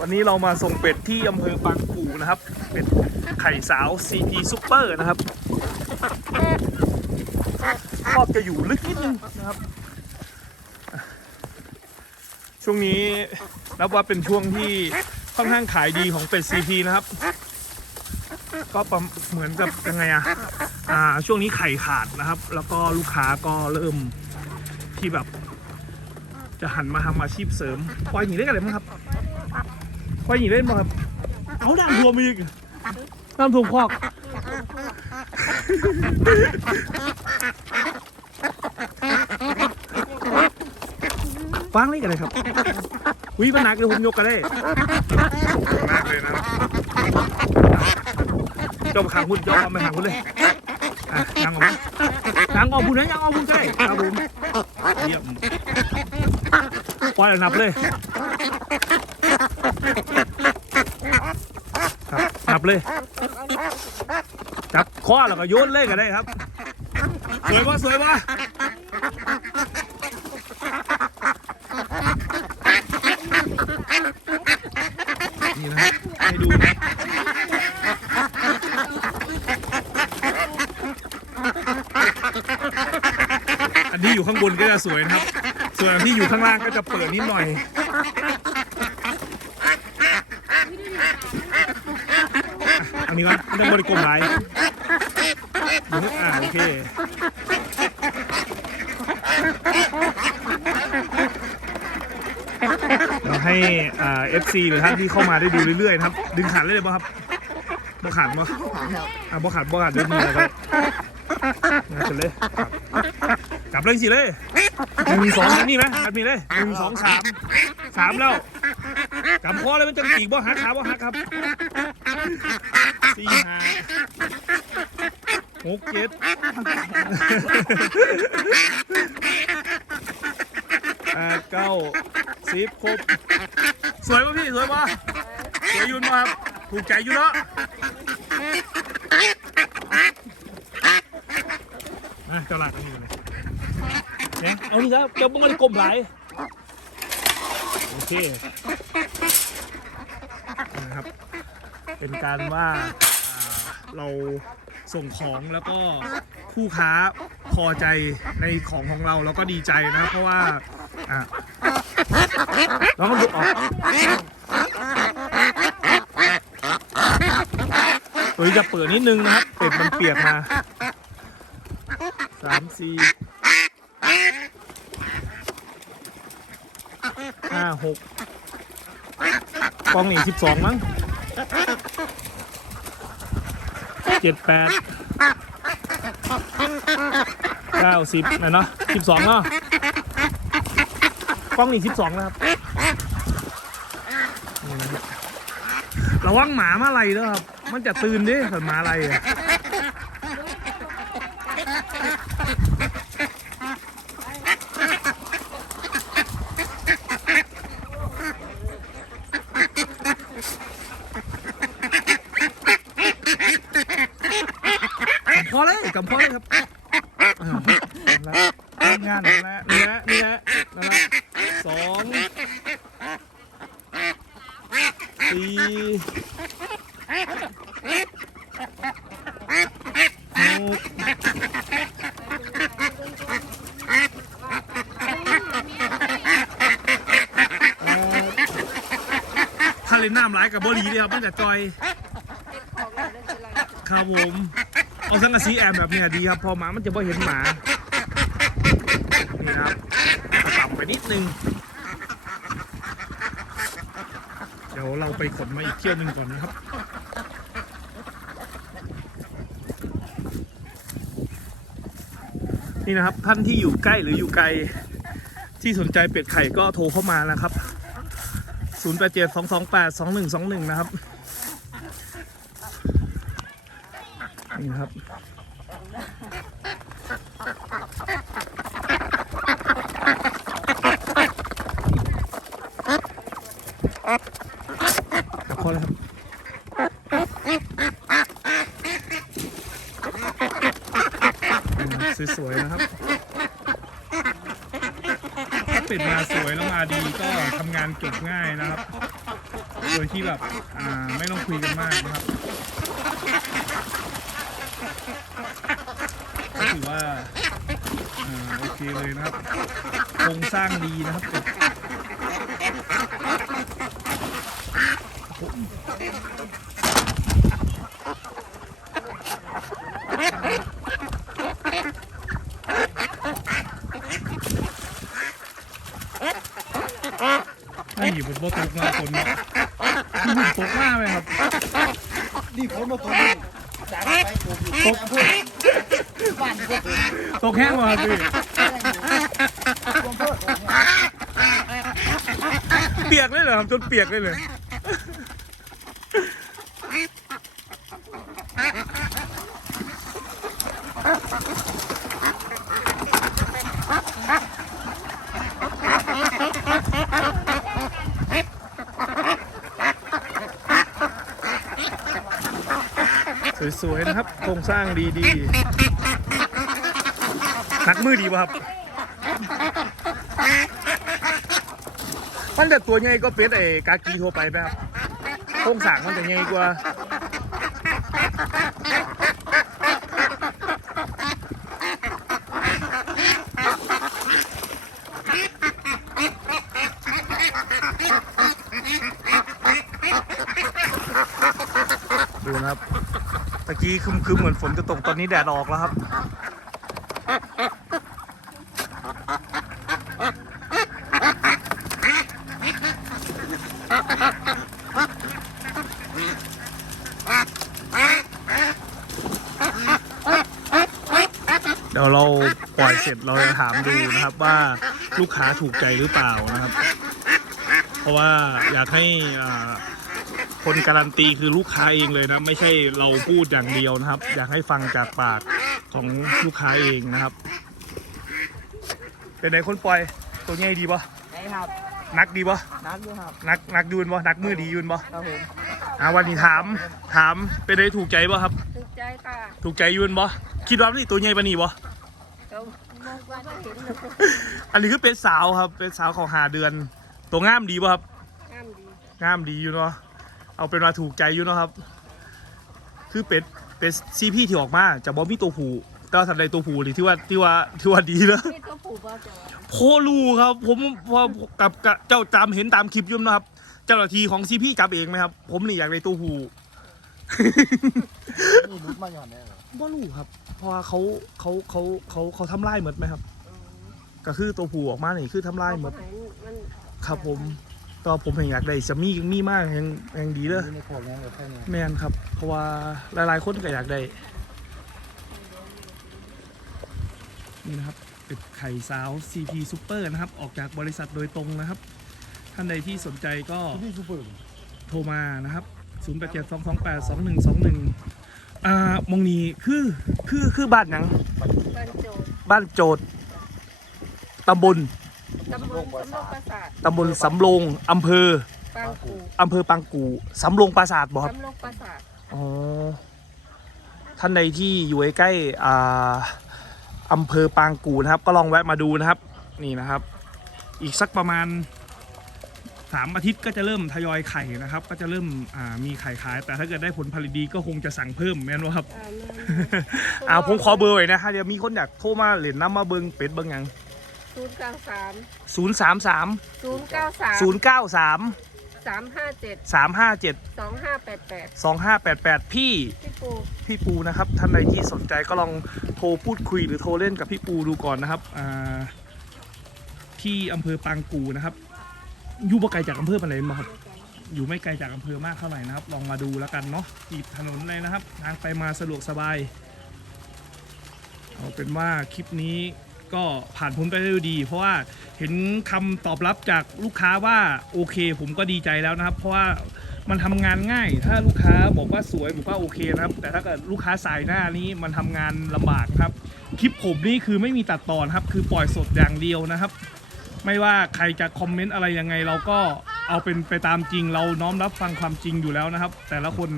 วันนี้เรามาส่งเป็ดที่อำเภอบางปูนะครับ เป็ดไข่สาว CP Super นะครับคอกจะอยู่ลึกนิดนึงนะครับ ช่วงนี้นับว่าเป็นช่วงที่ค่อนข้างขายดีของเป็ด CP นะครับ ก็ปเหมือนกับยังไงอะอ่าช่วงนี้ไข่ขาดนะครับ แล้วก็ลูกค้าก็เริ่มที่แบบ จะหันมาทำอาชีพเสริมควายหนีเล่นกันเลยมั้งครับ ควายหนีเล่นมั้งครับ เอาน้ำท่วมอีกน้ำท่วมคอกฟังเล่นกันเลยครับวิมันหนักเลยผมยกกันได้หนักเลยนะครับเจ้าไปขังคุณเจ้าเอาไปขังคุณเลยอะยังออกมายังออกคุณนะยังออกคุณใกล้ครับผมเยี่ยมปล่อยแล้วนับเลยครั บนับเลย จับข้อแล้วก็โยนเลยก็ได้ครับ สวยปะสวยปะนี่นะให้ดูนะอันที่อยู่ข้างบนก็จะสวยนะครับ ส่วนอันที่อยู่ข้างล่างก็จะเปิดนิดหน่อย อันนี้ก็ได้บริกรมหลายอยู่อ่าโอเคเราให้เอ่า FC หรือท่านที่เข้ามาได้ดูเรื่อยๆนะครับ ดึงขันเลยป่ะครับบ่ขันป่อ่าบ่ขันบ่ขันเดินมือแล้วงานเสร็จเลยครับจับเลยสิเลย หนึ่งสองนี่ไหมแบบนี้เลยหนึ่งสองสามสามแล้วกำคอเลยมันจะอีกบ่หักขาบ่หักครับสี่ห้าหกเจ็ดแปดเก้าสิบครบสวยป่ะพี่ สวยป่ะสวยอยุ่นป่ะครับ ถูกใจอยู่เนาะอะเจ้าหลักอันนี้เลยเนี่ยเอานี่ครับเจ้าบุ้งมันกลมไหลายโอเคนะครับ เป็นการว่าอ่าเราส่งของแล้วก็ผู้ค้าพอใจในของของเราแล้วก็ดีใจนะเพราะว่าอะลองดูออกตัวนี้จะเปิดนิดนึงนะครับเป็ดมันเปียกมาสามสี่ ห้าหกกล้องนี่สิบสองมั้งเจ็ดแปดเก้าสิบนะเนาะสิบสองเนาะกล้องนี่สิบสองนะครับ ระวังหมามาอะไรด้วยครับ มันจะตื่นดิเกิดหมาอะไรอะ อเลยกำพอเลยครับอ่าแล้วงานนี่แหละนี่แหละนี่แหละนั่แหละสองสี่หกถ้าเล่นน้ำร้ายกับบรีเนี่ยครับมันจะจอยครับผม เอาสังกะสีแอบแบบเนี้ยดีครับ พอหมามันจะไม่เห็นหมา นี่ครับต่ำไปนิดนึง เดี๋ยวเราไปขนมาอีกเที่ยวหนึ่งก่อนนะครับนี่นะครับท่านที่อยู่ใกล้หรืออยู่ไกล ที่สนใจเป็ดไข่ก็โทรเข้ามานะครับ 087 228 2121 นะครับ นี่นะครับครับข้อเลยครับสวยๆนะครับถ้าเป็ดมาสวยแล้วมาดีก็ทำงานจบง่ายนะครับ โดยที่แบบ อ่า ไม่ต้องคุยกันมากนะครับ ถือว่าโอเคเลยนะครับโครงสร้างดีนะครับเป็ดนั่งอยู่บนโต๊ะตกมาคนนี่ยคือหุ่นตกมากเลยครับ นี่ผมมาตัวนี้จาก ไปปลูกอยู่ที่อำเภอบ้านก็ถึงตกแห้งมาครับพี่เปียกเลยเหรอครับจนเปียกเลยเลย สวยๆนะครับ โครงสร้างดีๆหนักมือดีป่ะครับ มันแต่ตัวใหญ่ก็เป็ดไอ้กากีทั่วไปไหมครับ โครงสร้างมันจะใหญ่กว่าดูนะครับ ตะกี้คึมๆเหมือนฝนจะตกตอนนี้แดดออกแล้วครับ เดี๋ยวเราปล่อยเสร็จเราจะถามดูนะครับว่าลูกค้าถูกใจหรือเปล่านะครับ เพราะว่าอยากให้อ่า คนการันตีคือลูกค้าเองเลยนะ ไม่ใช่เราพูดอย่างเดียวนะครับ อยากให้ฟังจากปากของลูกค้าเองนะครับ เป็นไหนคนปล่อยตัวใหญ่ดีปะไหนครับ นักดีปะนักด้วยครับนักนักยืนปะนักมือดียืนปะครับผมอ่าวันนี้ถามถามเป็นไหนถูกใจปะครับ ถูกใจค่ะถูกใจยืนปะคิดว่านี่ตัวใหญ่ปะนี่ปะก็มองว่าก็เห็นเลยอันนี้คือเป็นสาวครับ เป็นสาวของหาเดือน ตัวงามดีป่ะครับงามดีงามดีอยู่เนาะ เอาเป็นว่าถูกใจอยู่เนาะครับ คือเป็ดเป็ดซีพี่ที่ออกมาจะบอมีตัวผูแต่ว่าสัตว์ใดตัวผูนี่ที่ว่าที่ว่าที่ว่าดีแล้วนี่ตัวผูบ่จะโครูครับ ผมพอกับกับเจ้าจำเห็นตามคลิปอยุ่นะครับ เจ้าหน้าที่ของซีพี่จับเองไหมครับ ผมนี่อยากได้ตัวผู นี่รุดมาหย่อนแน่เลยบ่รู้ครับ เพราะว่าเขาเขาเขาเขาเขาทำลายหมดไหมครับ ก็คือตัวผูออกมานี่คือทำลายหมด มันครับผมแตอนผมเห็นอยากได้จะมีมีมากแห่งแห่งดีเลยนี่ในโขงแง่กับแค่นี้แมนครับ เพราะว่าหลายๆคนก็อยากได้นี่นะครับเป็ดไข่สาว CP Super นะครับ ออกจากบริษัทโดยตรงนะครับ ท่านใดที่สนใจก็นี่ซูเปอร์โทรมานะครับ 0 8 7 2 2 8 2 1 2 1อ่ามองนี้คือคือคือบ้านหยังบรรโจทย์บ้านโจดตำบล ตำบลสำโรงปราสาทตำบลสำโรงอำเภอ ปางกูอำเภอปังกูสำโรงปราสาทบ่ครับสำโรงปราสาทอ๋อ ท่านใดที่อยู่ใกล้ๆอ่าอำเภอปางกูนะครับ ก็ลองแวะมาดูนะครับ นี่นะครับ อีกสักประมาณสามอาทิตย์ก็จะเริ่มทยอยไข่นะครับ ก็จะเริ่มอ่ามีไข่ขาย แต่ถ้าเกิดได้ผลผลิตดีก็คงจะสั่งเพิ่มแม่นว่าครับ อ่าแม่น อ่าผมขอเบอร์ไว้นะฮะเดี๋ยวมีคนอยากโทรมาเหรียญน้ำมาเบิงเป็ดเบิงหยัง ศูนย์เก้าสามศูนย์สามสามศูนย์เก้าสามศูนย์เก้าสามสามห้าเจ็ดสามห้าเจ็ดสองห้าแปดแปดสองห้าแปดแปดพี่ พี่ปูพี่ปูนะครับ ท่านใดที่สนใจก็ลองโทรพูดคุยหรือโทรเล่นกับพี่ปูดูก่อนนะครับอ่าที่อำเภอปางกูนะครับ อยู่บ่ไกลจากอำเภอปานไหนมาครับ อยู่ไม่ไกลจากอำเภอมากเท่าไหร่นะครับ ลองมาดูแล้วกันเนาะติดถนนเลยนะครับ ทางไปมาสะดวกสบาย เอาเป็นว่าคลิปนี้ ก็ผ่านพ้นไปได้ด้วยดี เพราะว่าเห็นคำตอบรับจากลูกค้าว่าโอเค ผมก็ดีใจแล้วนะครับ เพราะว่ามันทำงานง่าย ถ้าลูกค้าบอกว่าสวยผมว่าโอเคนะครับ แต่ถ้าเกิดลูกค้าสายหน้านี้มันทำงานลำบากครับ คลิปผมนี่คือไม่มีตัดต่อนะครับ คือปล่อยสดอย่างเดียวนะครับ ไม่ว่าใครจะคอมเมนต์อะไรยังไง เราก็เอาเป็นไปตามจริง เราน้อมรับฟังความจริงอยู่แล้วนะครับ แต่ละคน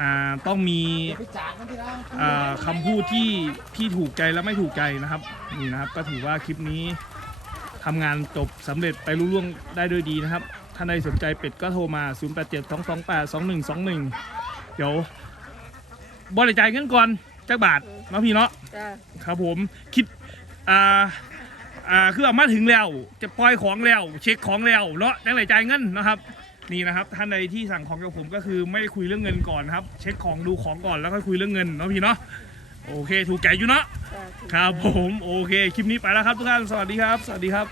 อ่าต้องมีไปจานกันที่ร้านอ่าคำพูดที่ที่ถูกใจและไม่ถูกใจนะครับนี่นะครับ ก็ถือว่าคลิปนี้ททำงานจบสำเร็จไปรุ่ล่วงได้ด้วยดีนะครับท่านใดสนใจเป็ดก็โทรมา 0 8 7 2 2 8 2 1 2 1 เดี๋ยวบริจายเงินก่อนจักบาทเนาะพี่เนาะจ้าครับผมคิดอ่าอ่าคือเอามาถึงแล้ว จะปล่อยของแล้ว เช็คของแล้วเนาะจังไรจ่ายเงินนะครับ นี่นะครับท่านใดที่สั่งของกับผมก็คือไม่ได้คุยเรื่องเงินก่อนครับ เช็คของดูของก่อนแล้วก็คุยเรื่องเงินเนาะพี่เนาะโอเค ถูกใจอยู่เนาะจ้าครับผมโอเคคลิปนี้ไปแล้วครับทุกท่านสวัสดีครับ สวัสดีครับ